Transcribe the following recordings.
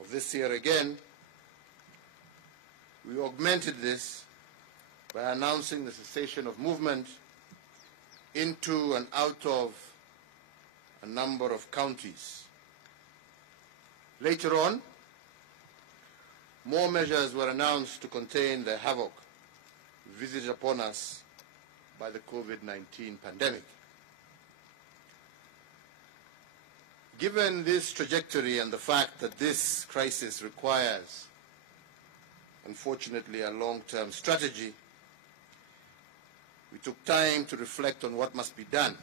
of this year again, we augmented this by announcing the cessation of movement into and out of a number of counties. Later on, more measures were announced to contain the havoc visited upon us by the COVID-19 pandemic. Given this trajectory and the fact that this crisis requires, unfortunately, a long-term strategy, we took time to reflect on what must be done.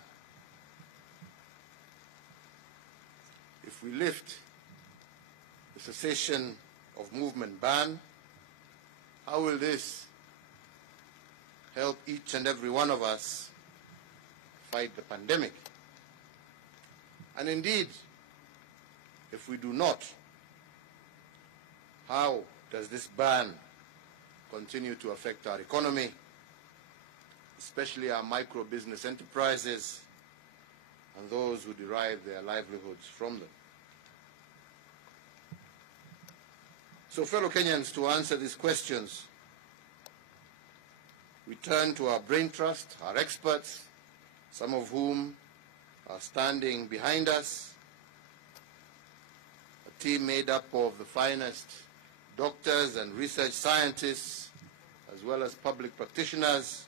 If we lift the cessation of movement ban, how will this help each and every one of us fight the pandemic? And indeed, if we do not, how does this ban continue to affect our economy, especially our micro-business enterprises and those who derive their livelihoods from them? So, fellow Kenyans, to answer these questions, we turn to our brain trust, our experts, some of whom are standing behind us, a team made up of the finest doctors and research scientists, as well as public practitioners,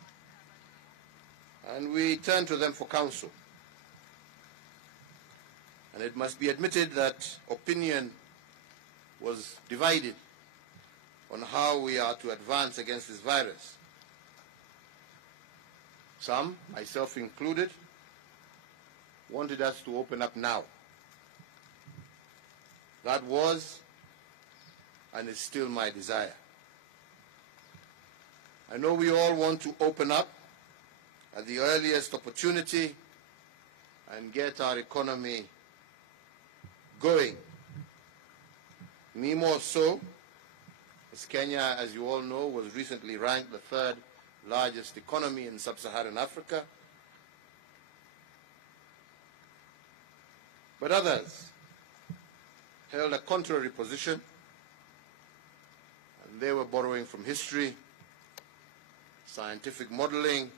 and we turn to them for counsel. And it must be admitted that opinion was divided on how we are to advance against this virus. Some, myself included, wanted us to open up now. That was and is still my desire. I know we all want to open up at the earliest opportunity and get our economy going. Me more so, as Kenya, as you all know, was recently ranked the third largest economy in sub-Saharan Africa. But others held a contrary position, and they were borrowing from history, scientific modeling,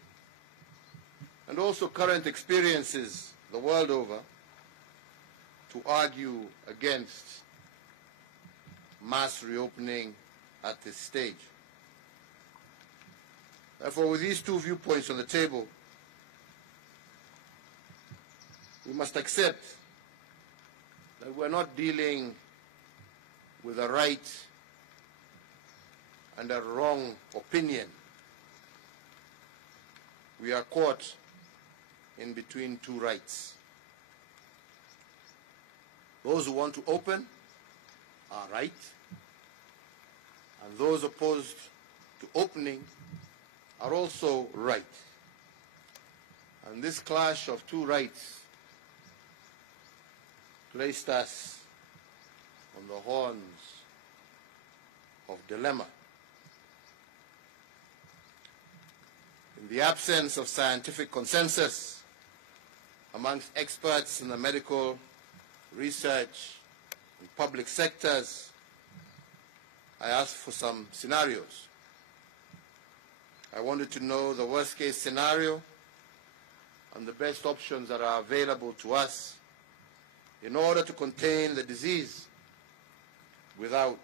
and also current experiences the world over to argue against mass reopening at this stage. Therefore, with these two viewpoints on the table, we must accept that we're not dealing with a right and a wrong opinion. We are caught in between two rights. Those who want to open are right, and those opposed to opening are also right. And this clash of two rights placed us on the horns of dilemma. In the absence of scientific consensus amongst experts in the medical, research, and public sectors, I asked for some scenarios. I wanted to know the worst-case scenario and the best options that are available to us in order to contain the disease without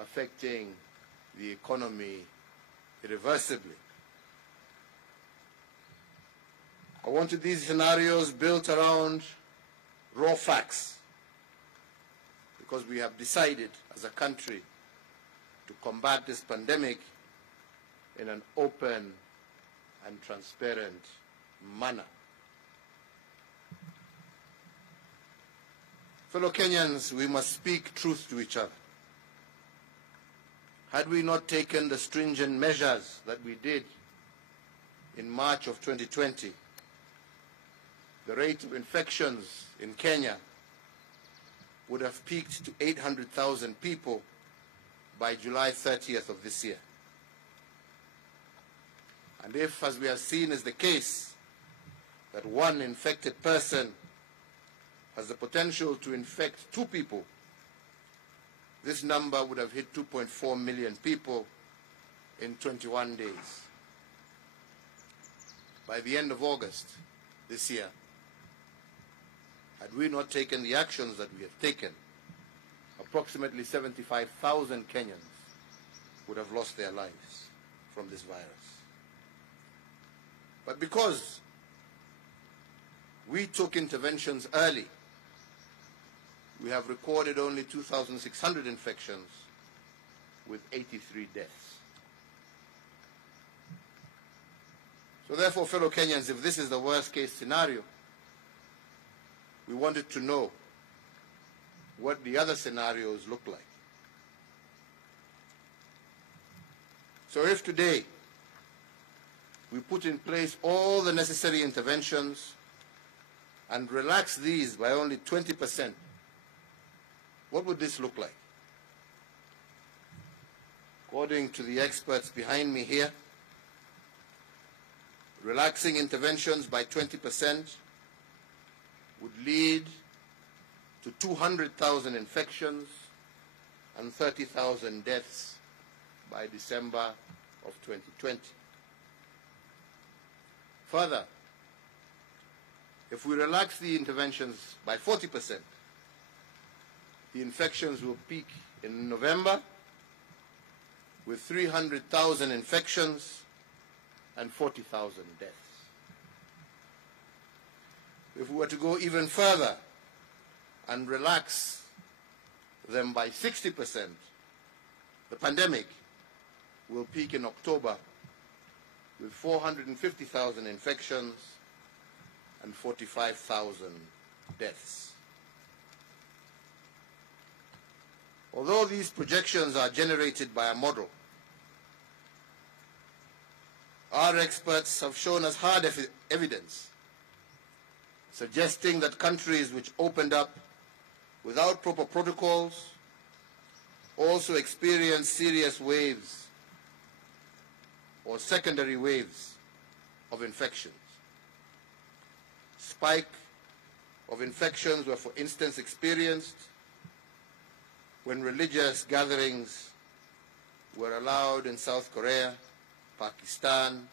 affecting the economy irreversibly. I wanted these scenarios built around raw facts, because we have decided as a country to combat this pandemic in an open and transparent manner. Fellow Kenyans, we must speak truth to each other. Had we not taken the stringent measures that we did in March of 2020, the rate of infections in Kenya would have peaked to 800,000 people by July 30th of this year. And if, as we have seen is the case, that one infected person has the potential to infect two people, this number would have hit 2.4 million people in 21 days. By the end of August this year, had we not taken the actions that we have taken, approximately 75,000 Kenyans would have lost their lives from this virus. But because we took interventions early, we have recorded only 2,600 infections with 83 deaths. So therefore, fellow Kenyans, if this is the worst case scenario, we wanted to know what the other scenarios look like. So if today we put in place all the necessary interventions and relax these by only 20%, what would this look like? According to the experts behind me here, relaxing interventions by 20% would lead to 200,000 infections and 30,000 deaths by December of 2020. Further, if we relax the interventions by 40%, the infections will peak in November with 300,000 infections and 40,000 deaths. If we were to go even further and relax them by 60%, the pandemic will peak in October with 450,000 infections and 45,000 deaths. Although these projections are generated by a model, our experts have shown us hard evidence suggesting that countries which opened up without proper protocols also experienced serious waves or secondary waves of infections. Spike of infections were, for instance, experienced when religious gatherings were allowed in South Korea, Pakistan,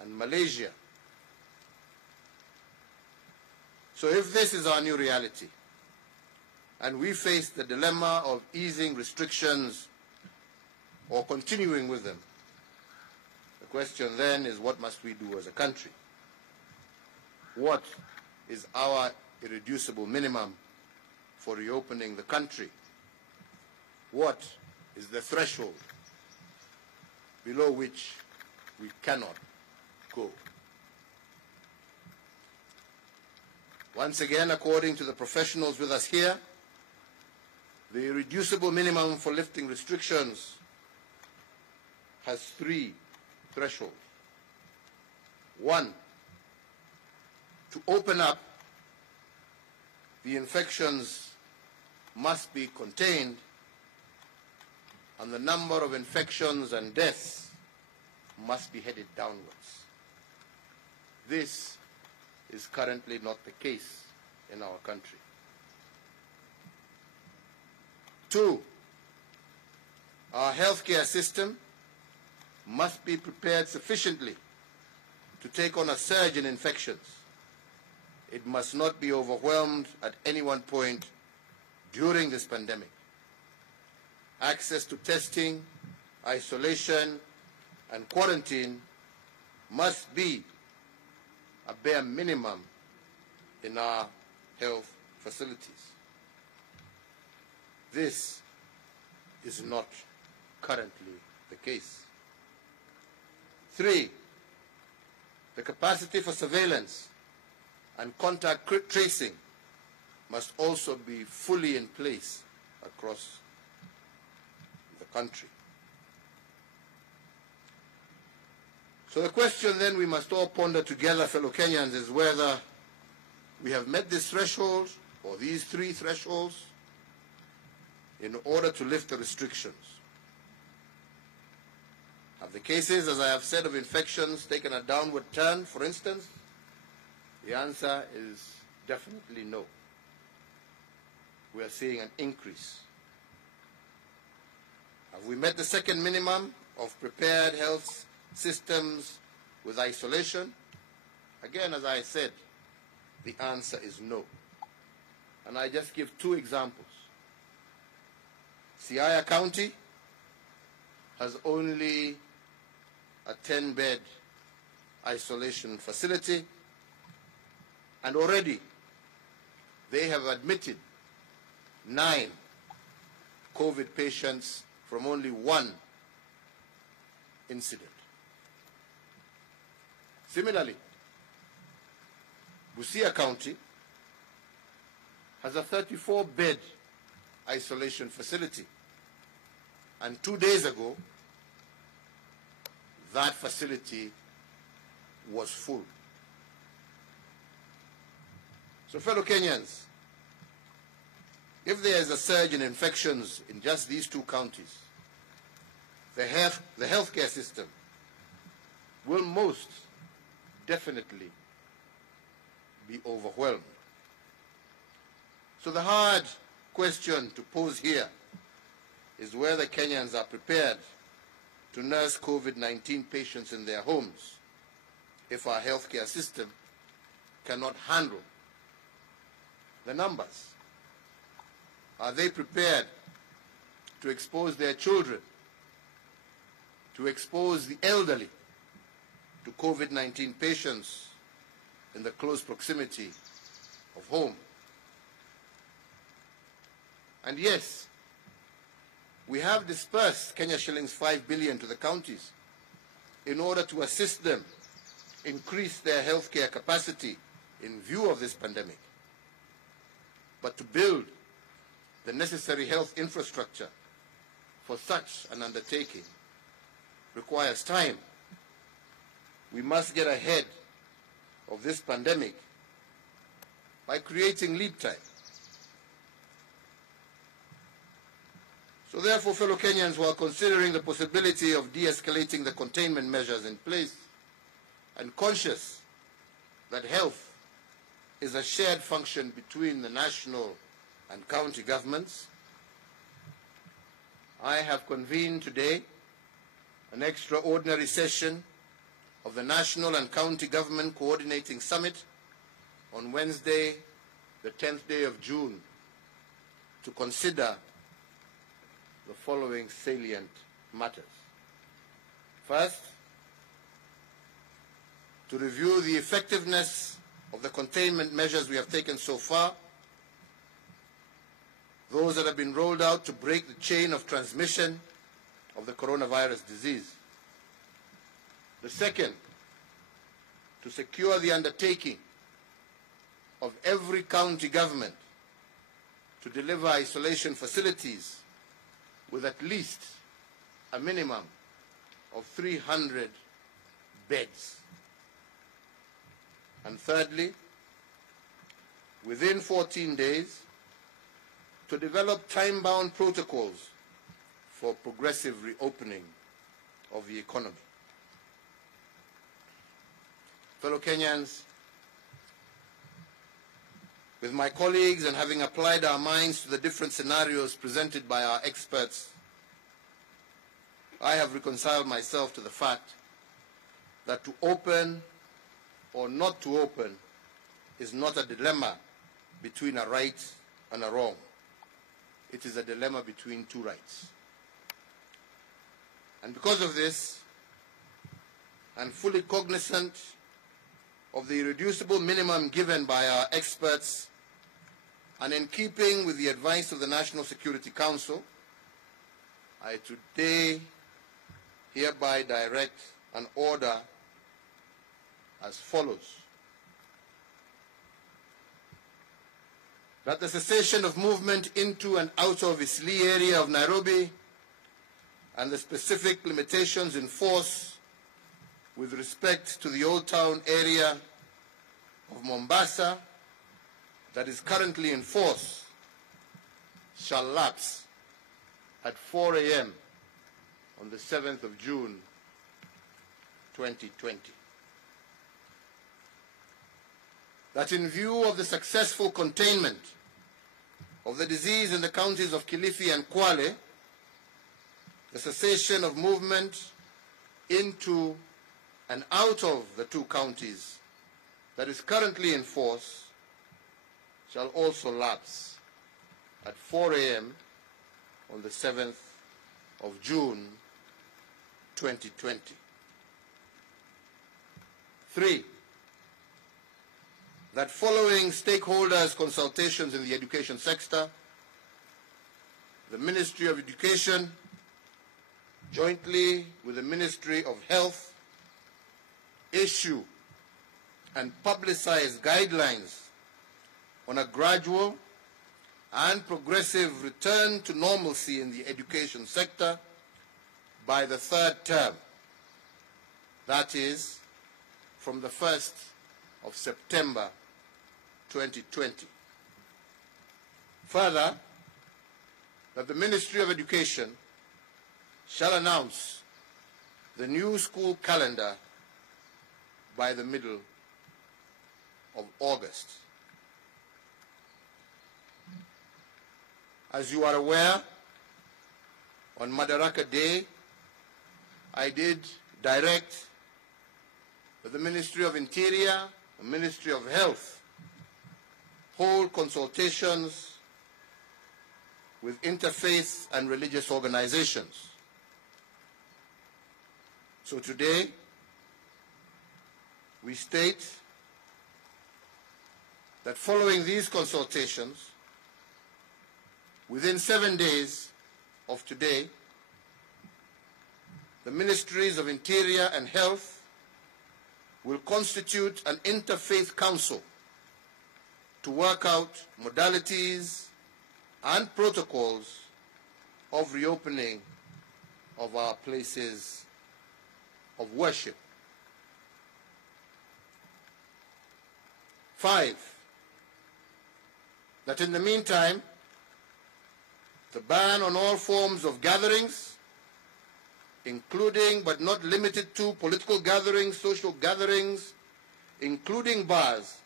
and Malaysia. So if this is our new reality, and we face the dilemma of easing restrictions or continuing with them, the question then is, what must we do as a country? What is our irreducible minimum for reopening the country? What is the threshold below which we cannot go? Once again, according to the professionals with us here, the irreducible minimum for lifting restrictions has three thresholds. One, to open up, the infections must be contained and the number of infections and deaths must be headed downwards. This is currently not the case in our country. Two, our healthcare system must be prepared sufficiently to take on a surge in infections. It must not be overwhelmed at any one point during this pandemic. Access to testing, isolation, and quarantine must be a bare minimum in our health facilities. This is not currently the case. Three, the capacity for surveillance and contact tracing must also be fully in place across the country. So the question then we must all ponder together, fellow Kenyans, is whether we have met this threshold or these three thresholds in order to lift the restrictions. Have the cases, as I have said, of infections taken a downward turn, for instance? The answer is definitely no. We are seeing an increase Have we met the second minimum of prepared health systems with isolation? Again, as I said, the answer is no. And I just give two examples. Siaya County has only a 10-bed isolation facility, and already they have admitted 9 COVID patients from only one incident. Similarly, Busia County has a 34-bed isolation facility, and 2 days ago, that facility was full. So, fellow Kenyans, if there is a surge in infections in just these 2 counties, the healthcare system will most definitely be overwhelmed. So the hard question to pose here is whether Kenyans are prepared to nurse COVID-19 patients in their homes if our healthcare system cannot handle the numbers. Are they prepared to expose their children, to expose the elderly to COVID-19 patients in the close proximity of home? And yes, we have dispersed Kenya shillings 5 billion to the counties in order to assist them increase their healthcare capacity in view of this pandemic. But to build the necessary health infrastructure for such an undertaking requires time. We must get ahead of this pandemic by creating lead time. So therefore, fellow Kenyans, while considering the possibility of de-escalating the containment measures in place and conscious that health is a shared function between the national and county governments, I have convened today an extraordinary session of the National and County Government Coordinating Summit on Wednesday, the 10th day of June, to consider the following salient matters. First, to review the effectiveness of the containment measures we have taken so far, those that have been rolled out to break the chain of transmission of the coronavirus disease. The second, to secure the undertaking of every county government to deliver isolation facilities with at least a minimum of 300 beds. And thirdly, within 14 days, to develop time-bound protocols for progressive reopening of the economy. Fellow Kenyans, with my colleagues and having applied our minds to the different scenarios presented by our experts, I have reconciled myself to the fact that to open or not to open is not a dilemma between a right and a wrong. It is a dilemma between two rights. And because of this, and fully cognizant of the irreducible minimum given by our experts, and in keeping with the advice of the National Security Council, I today hereby direct an order as follows. That the cessation of movement into and out of Isli area of Nairobi and the specific limitations in force with respect to the Old Town area of Mombasa that is currently in force shall lapse at 4 a.m. on the 7th of June 2020. That in view of the successful containment of the disease in the counties of Kilifi and Kwale, the cessation of movement into and out of the two counties that is currently in force shall also lapse at 4 a.m. on the 7th of June 2020. 3, that following stakeholders' consultations in the education sector, the Ministry of Education, jointly with the Ministry of Health, issue and publicize guidelines on a gradual and progressive return to normalcy in the education sector by the third term, that is, from the 1st of September 2020. Further, that the Ministry of Education shall announce the new school calendar by the middle of August. As you are aware, on Madaraka Day, I did direct that the Ministry of Interior, the Ministry of Health, hold consultations with interfaith and religious organizations. So today, we state that following these consultations, within 7 days of today, the Ministries of Interior and Health will constitute an interfaith council to work out modalities and protocols of reopening of our places of worship. 5, that in the meantime, the ban on all forms of gatherings, including but not limited to political gatherings, social gatherings, including bars,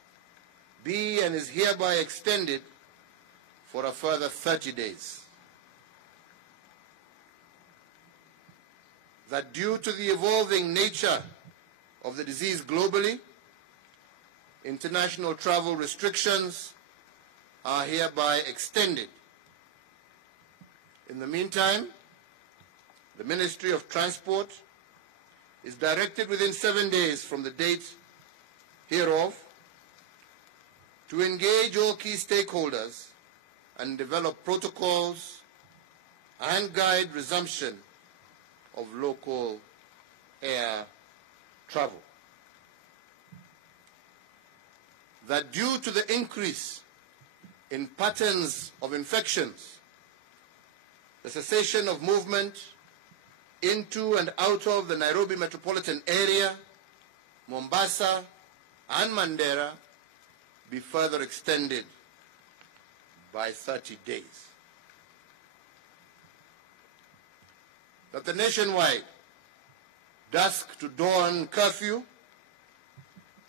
be and is hereby extended for a further 30 days. That due to the evolving nature of the disease globally, international travel restrictions are hereby extended. In the meantime, the Ministry of Transport is directed within 7 days from the date hereof to engage all key stakeholders and develop protocols and guide resumption of local air travel. That due to the increase in patterns of infections, the cessation of movement into and out of the Nairobi metropolitan area, Mombasa, and Mandera be further extended by 30 days. That the nationwide dusk to dawn curfew,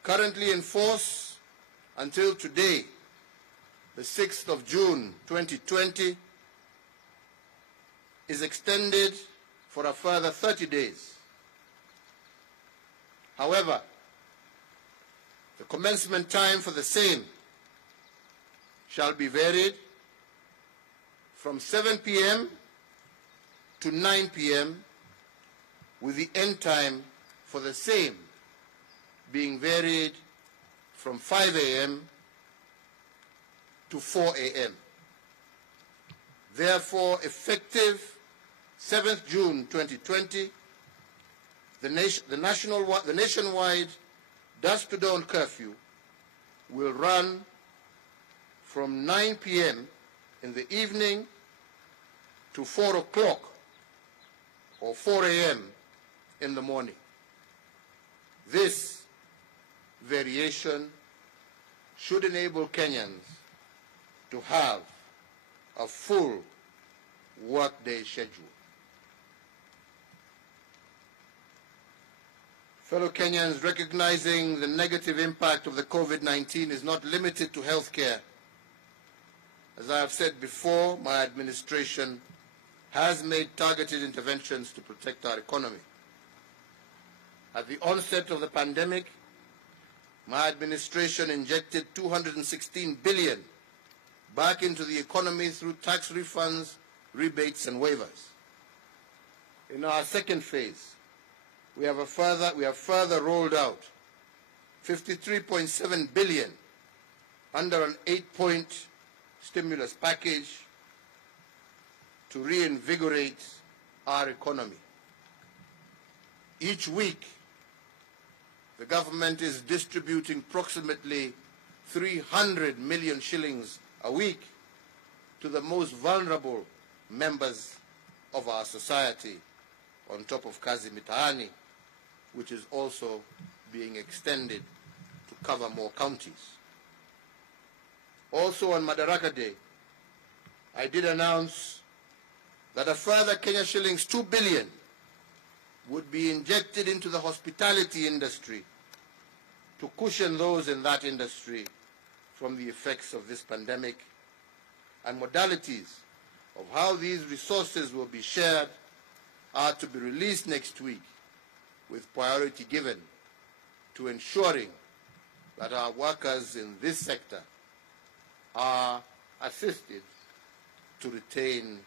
currently in force until today, the 6th of June 2020, is extended for a further 30 days. However, the commencement time for the same shall be varied from 7 p.m. to 9 p.m., with the end time for the same being varied from 5 a.m. to 4 a.m. Therefore, effective 7th June 2020, the nationwide dusk to dawn curfew will run from 9 p.m. in the evening to 4 o'clock or 4 a.m. in the morning. This variation should enable Kenyans to have a full workday schedule. Fellow Kenyans, recognizing the negative impact of the COVID-19 is not limited to healthcare. As I have said before, my administration has made targeted interventions to protect our economy. At the onset of the pandemic, my administration injected $216 billion back into the economy through tax refunds, rebates, and waivers. In our second phase, we have further rolled out $53.7 billion under an 8-point stimulus package to reinvigorate our economy. Each week, the government is distributing approximately 300 million shillings a week to the most vulnerable members of our society, on top of Kazi Mitaani, which is also being extended to cover more counties. Also on Madaraka Day, I did announce that a further Kenya shillings 2 billion would be injected into the hospitality industry to cushion those in that industry from the effects of this pandemic, and modalities of how these resources will be shared are to be released next week, with priority given to ensuring that our workers in this sector are assisted to retain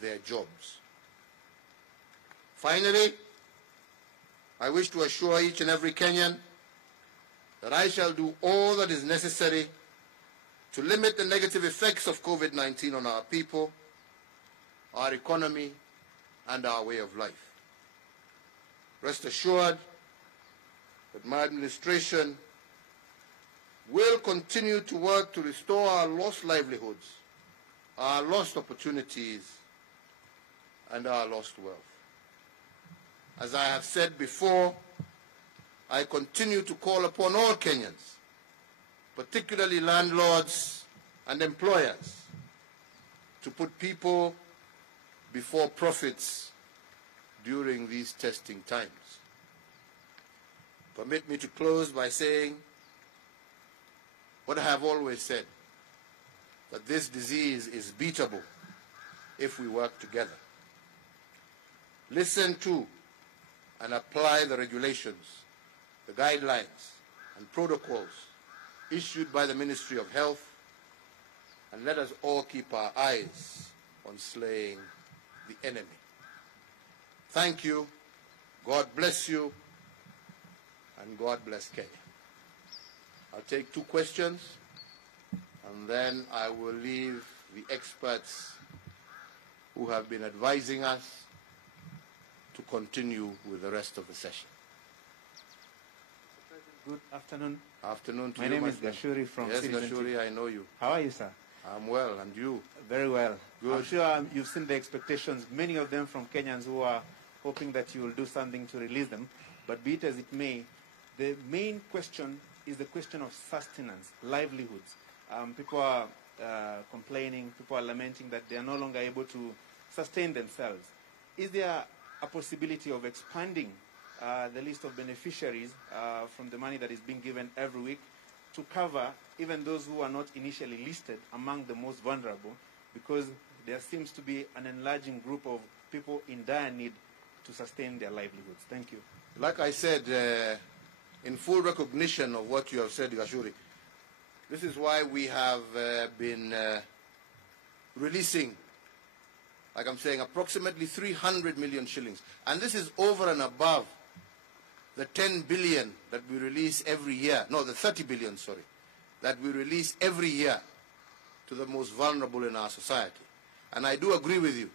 their jobs. Finally, I wish to assure each and every Kenyan that I shall do all that is necessary to limit the negative effects of COVID-19 on our people, our economy, and our way of life. Rest assured that my administration will continue to work to restore our lost livelihoods, our lost opportunities, and our lost wealth. As I have said before, I continue to call upon all Kenyans, particularly landlords and employers, to put people before profits during these testing times. Permit me to close by saying what I have always said, that this disease is beatable if we work together. Listen to and apply the regulations, the guidelines and protocols issued by the Ministry of Health, and let us all keep our eyes on slaying the enemy. Thank you, God bless you, and God bless Kenya. I'll take 2 questions, and then I will leave the experts who have been advising us to continue with the rest of the session. Good afternoon. Afternoon to my you. Name is Gashuri from Yes, Citizen Gashuri, TV. I know you. How are you, sir? I'm well, and you? Very well. Good. I'm sure you've seen the expectations, many of them from Kenyans who are hoping that you will do something to release them. But be it as it may, the main question is the question of sustenance, livelihoods. People are complaining, people are lamenting that they are no longer able to sustain themselves. Is there a possibility of expanding the list of beneficiaries from the money that is being given every week to cover even those who are not initially listed among the most vulnerable, because there seems to be an enlarging group of people in dire need to sustain their livelihoods? Thank you. Like I said, in full recognition of what you have said, Gashuri, this is why we have been releasing, like I'm saying, approximately 300 million shillings. And this is over and above the 10 billion that we release every year. No, the 30 billion, sorry, that we release every year to the most vulnerable in our society. And I do agree with you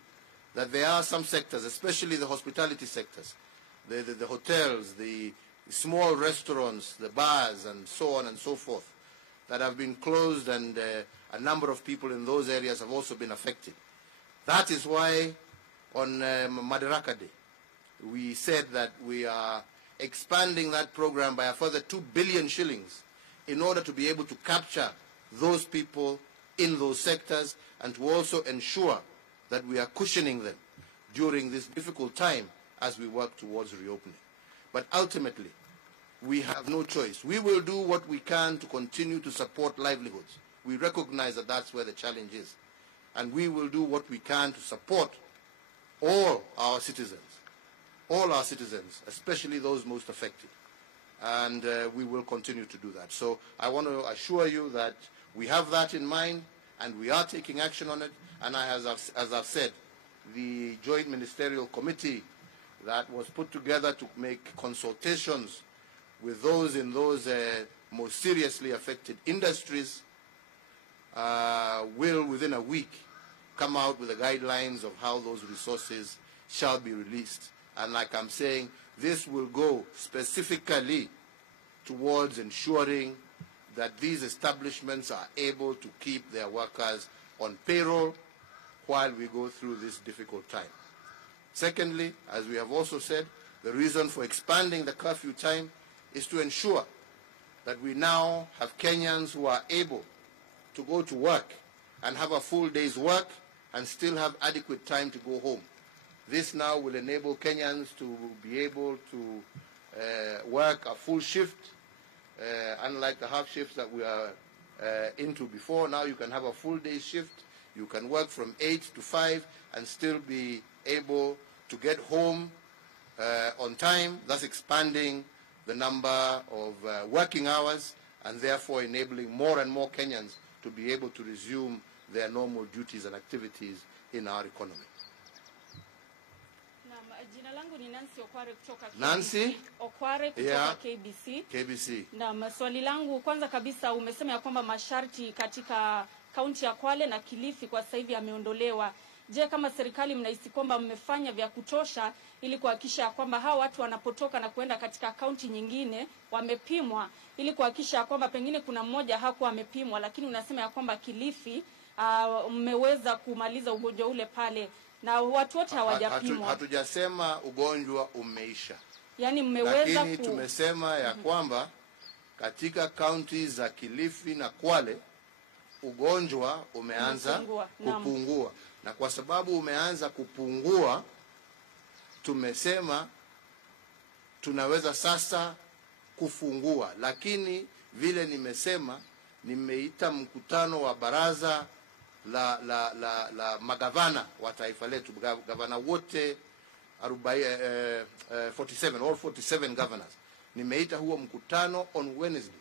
that there are some sectors, especially the hospitality sectors, the hotels, the small restaurants, the bars, and so on and so forth, that have been closed, and a number of people in those areas have also been affected. That is why on Madaraka Day, we said that we are expanding that program by a further 2 billion shillings in order to be able to capture those people in those sectors, and to also ensure that we are cushioning them during this difficult time as we work towards reopening. But ultimately, we have no choice. We will do what we can to continue to support livelihoods. We recognize that that's where the challenge is. And we will do what we can to support all our citizens, especially those most affected. And we will continue to do that. So I want to assure you that we have that in mind, and we are taking action on it. And as I've said, the Joint Ministerial Committee that was put together to make consultations with those in those most seriously affected industries will, within a week, come out with the guidelines of how those resources shall be released. And like I'm saying, this will go specifically towards ensuring that these establishments are able to keep their workers on payroll while we go through this difficult time. Secondly, as we have also said, the reason for expanding the curfew time is to ensure that we now have Kenyans who are able to go to work and have a full day's work and still have adequate time to go home. This now will enable Kenyans to be able to work a full shift, unlike the half shifts that we are into before. Now you can have a full day shift. You can work from 8 to 5 and still be able to get home on time, thus expanding the number of working hours and therefore enabling more and more Kenyans to be able to resume their normal duties and activities in our economy. Jina langu ni Nancy Okware kutoka Nancy Okware kutoka KBC. Na swali langu kwanza kabisa, umesema ya kwamba masharti katika kaunti ya Kwale na Kilifi kwa sasa hivi yameondolewa. Je, kama serikali mnahisi kwamba mmefanya vya kutosha ili kuhakikisha kwamba hao watu wanapotoka na kuenda katika kaunti nyingine wamepimwa, ili kuhakikisha kwamba pengine kuna mmoja hakuwa amepimwa, lakini unasema ya kwamba Kilifi mmeweza kumaliza ugonjwa ule pale na watu wote hawajapimwa? Hatujasema ugonjwa umeisha. Yaani mmeweza, lakini tumesema ya kwamba katika kaunti za Kilifi na Kwale ugonjwa umeanza kupungua. Na kwa sababu umeanza kupungua, tumesema tunaweza sasa kufungua. Lakini vile nimesema, nimeita mkutano wa baraza la magavana wa taifa letu, gavana wote 47 governors. Nimeita huo mkutano on Wednesday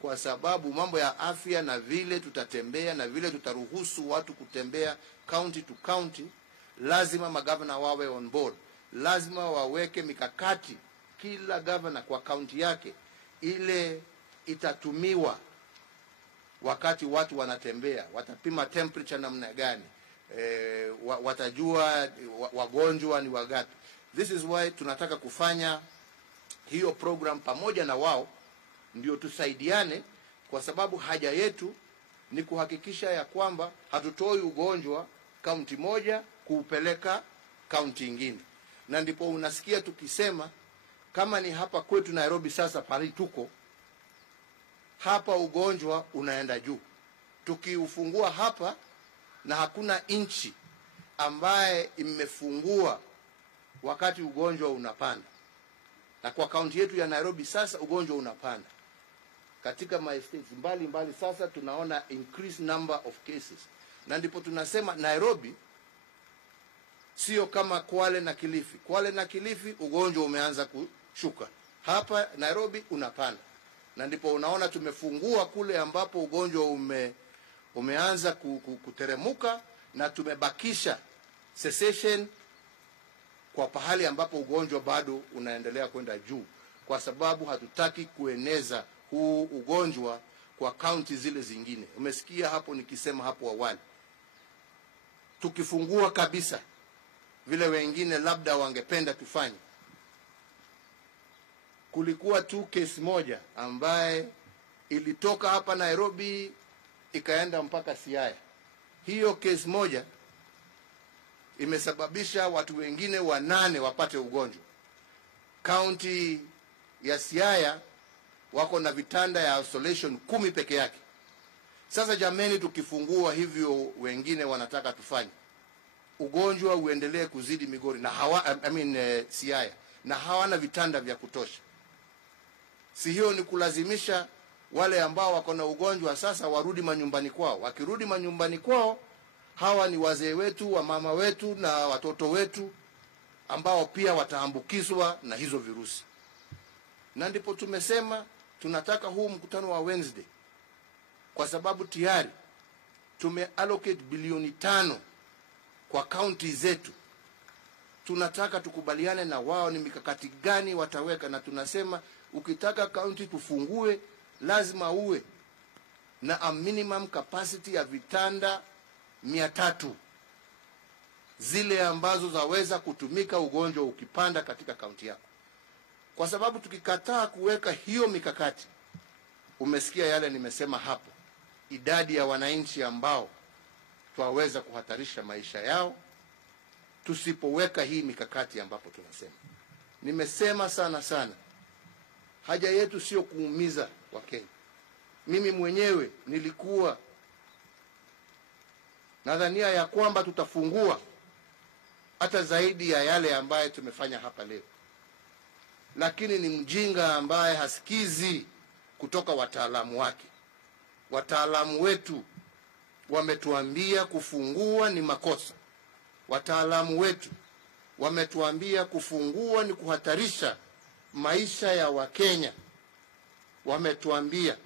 kwa sababu mambo ya afya na vile tutatembea na vile tutaruhusu watu kutembea county to county, lazima magavana wawe on board. Lazima waweke mikakati, kila governor kwa county yake, ile itatumiwa wakati watu wanatembea. Watapima temperature namna gani, watajua wagonjwa ni wagapi. This is why tunataka kufanya hiyo program pamoja na wao, ndio tusaidiane, kwa sababu haja yetu ni kuhakikisha ya kwamba hatutoi ugonjwa kaunti moja kuupeleka kaunti nyingine. Na ndipo unasikia tukisema kama ni hapa kwetu Nairobi sasa pale tuko hapa, ugonjwa unaenda juu. Tukiufungua hapa, na hakuna inchi ambaye imefungua wakati ugonjwa unapanda. Na kwa kaunti yetu ya Nairobi sasa ugonjwa unapanda. Katika states mbali sasa tunaona increased number of cases. Na ndipo tunasema Nairobi sio kama Kwale na Kilifi. Kwale na Kilifi ugonjwa umeanza kushuka. Hapa Nairobi unapanda. Na ndipo unaona tumefungua kule ambapo ugonjwa umeanza kuteremuka, na tumebakisha cessation kwa pahali ambapo ugonjwa bado unaendelea kwenda juu, kwa sababu hatutaki kueneza huu ugonjwa kwa kaunti zile zingine. Umesikia hapo nikisema hapo awali, tukifungua kabisa vile wengine labda wangependa tufanye. Kulikuwa tu case moja ambaye ilitoka hapa Nairobi ikaenda mpaka Siaya. Hiyo case moja imesababisha watu wengine 8 wapate ugonjwa. County ya Siaya wako na vitanda ya isolation 10 peke yake. Sasa jameni, tukifungua hivyo wengine wanataka tufanye, ugonjwa uendelee kuzidi Migori na Siaya, na hawana vitanda vya kutosha. Si hiyo ni kulazimisha wale ambao wako na ugonjwa sasa warudi manyumbani kwao. Wakirudi manyumbani kwao, Hawa ni wazee wetu, wa mama wetu na watoto wetu ambao pia wataambukizwa na hizo virusi. Na ndipo tumesema tunataka huu mkutano wa Wednesday, kwa sababu tayari tumeallocate bilioni 5 kwa county zetu. Tunataka tukubaliane na wao ni mikakati gani wataweka, na tunasema ukitaka county tufungue lazima uwe na a minimum capacity ya vitanda 300 zile ambazo zaweza kutumika ugonjwa ukipanda katika kaunti yako. Kwa sababu tukikataa kuweka hiyo mikakati, umesikia yale nimesema hapo, idadi ya wananchi ambao twaweza kuhatarisha maisha yao tusipoweka hii mikakati ambapo tunasema. Nimesema sana, haja yetu sio kuumiza Wakenya. Mimi mwenyewe nilikuwa nadhania ya kwamba tutafungua hata zaidi ya yale ambaye tumefanya hapa leo, lakini ni mjinga ambaye hasikizi kutoka wataalamu wake. Wataalamu wetu wametuambia kufungua ni makosa. Wataalamu wetu wametuambia kufungua ni kuhatarisha maisha ya Wakenya. Wametuambia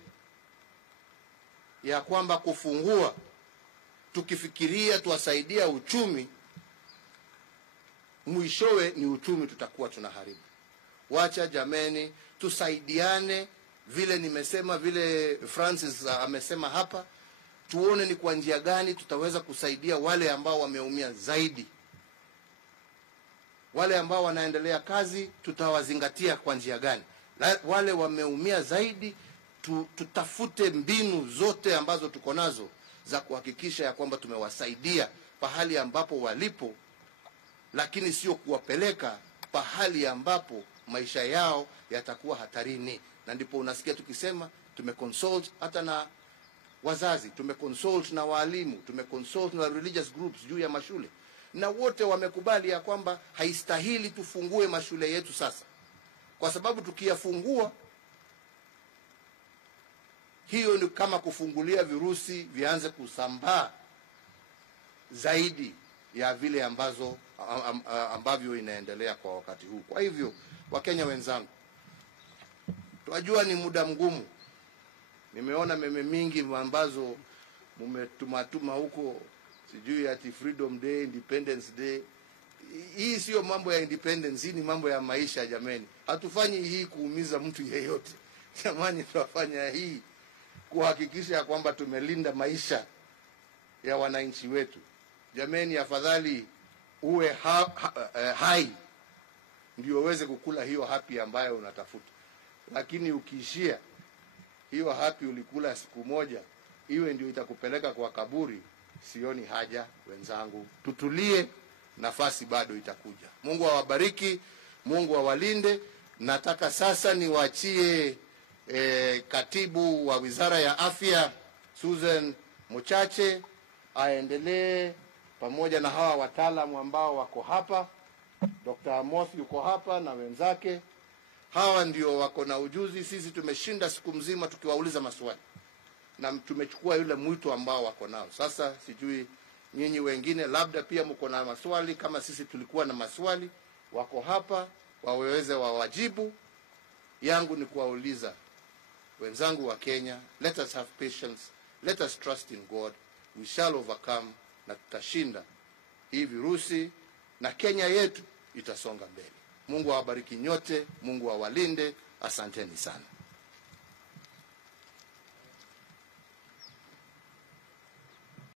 ya kwamba kufungua tukifikiria tuwasaidia uchumi, mwishowe ni uchumi tutakuwa tunaharibu. Wacha jameni, tusaidiane vile nimesema, vile Francis amesema hapa, tuone ni kwa njia gani tutaweza kusaidia wale ambao wameumia zaidi. Wale ambao wanaendelea kazi tutawazingatia kwa njia gani. Wale wameumia zaidi tutafute mbinu zote ambazo tuko nazo za kuhakikisha ya kwamba tumewasaidia pahali ambapo walipo, lakini sio kuwapeleka pahali ambapo maisha yao yatakuwa hatarini. Na ndipo unasikia tukisema tumeconsult hata na wazazi, tumeconsult na walimu, tumeconsult na religious groups juu ya mashule, na wote wamekubali ya kwamba haistahili tufungue mashule yetu sasa, kwa sababu tukiyafungua hiyo ni kama kufungulia virusi vianze kusambaa zaidi ya vile ambavyo inaendelea kwa wakati huu. Kwa hivyo Wakenya wenzangu, tunajua ni muda mgumu. Nimeona meme mingi ambazo mumetumatuma huko, sijui ati Freedom Day, Independence Day. Hii sio mambo ya independence, hii ni mambo ya maisha jameni. Hatufanyi hii kuumiza mtu yeyote. Jamani, tunafanya hii kuhakikisha kwamba tumelinda maisha ya wananchi wetu. Jameni, afadhali uwe hai ndio uweze kukula hiyo happy ambayo unatafuta. Lakini ukiishia hiyo happy ulikula siku moja, iwe ndio itakupeleka kwa kaburi, sioni haja wenzangu. Tutulie, nafasi bado itakuja. Mungu awabariki, Mungu awalinde. Nataka sasa niwaachie katibu wa Wizara ya Afya Susan Muchache aendelee pamoja na hawa wataalamu ambao wako hapa. Dr. Amos yuko hapa na wenzake. Hawa ndio wako na ujuzi. Sisi tumeshinda siku mzima tukiwauliza maswali, na tumechukua yule mwito ambao wako nao. Sasa sijui nyinyi wengine labda pia mko na maswali kama sisi tulikuwa na maswali. Wako hapa waweze wawajibu. Yangu ni kuwauliza wenzangu wa Kenya, let us have patience, let us trust in God, we shall overcome, na tutashinda hii virusi na Kenya yetu itasonga mbele. Mungu awabariki nyote, Mungu awalinde. Asanteni sana.